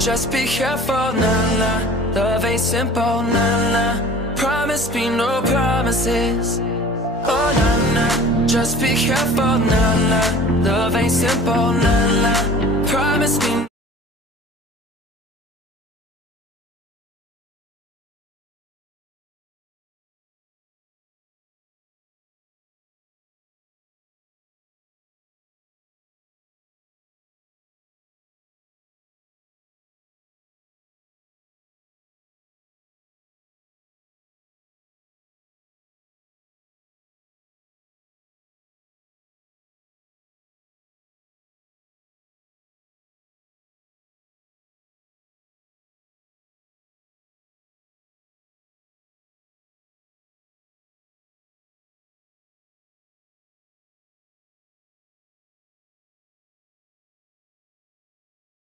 Just be careful, nah, nah. Love ain't simple, nah, nah. Promise me no promises. Oh, nah, nah. Just be careful, nah, nah. Love ain't simple, nah, nah. Promise me